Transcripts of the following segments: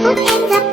People end up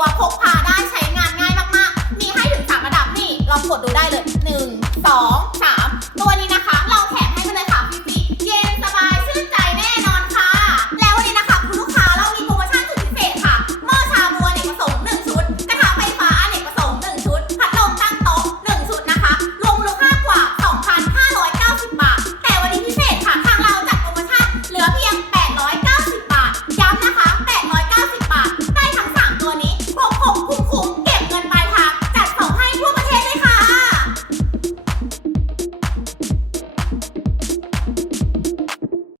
วพกพาได้ใช้งานง่ายมากๆ มีให้ถึงสามระดับนี่ลองกดดูได้เลยหนึ่งสอง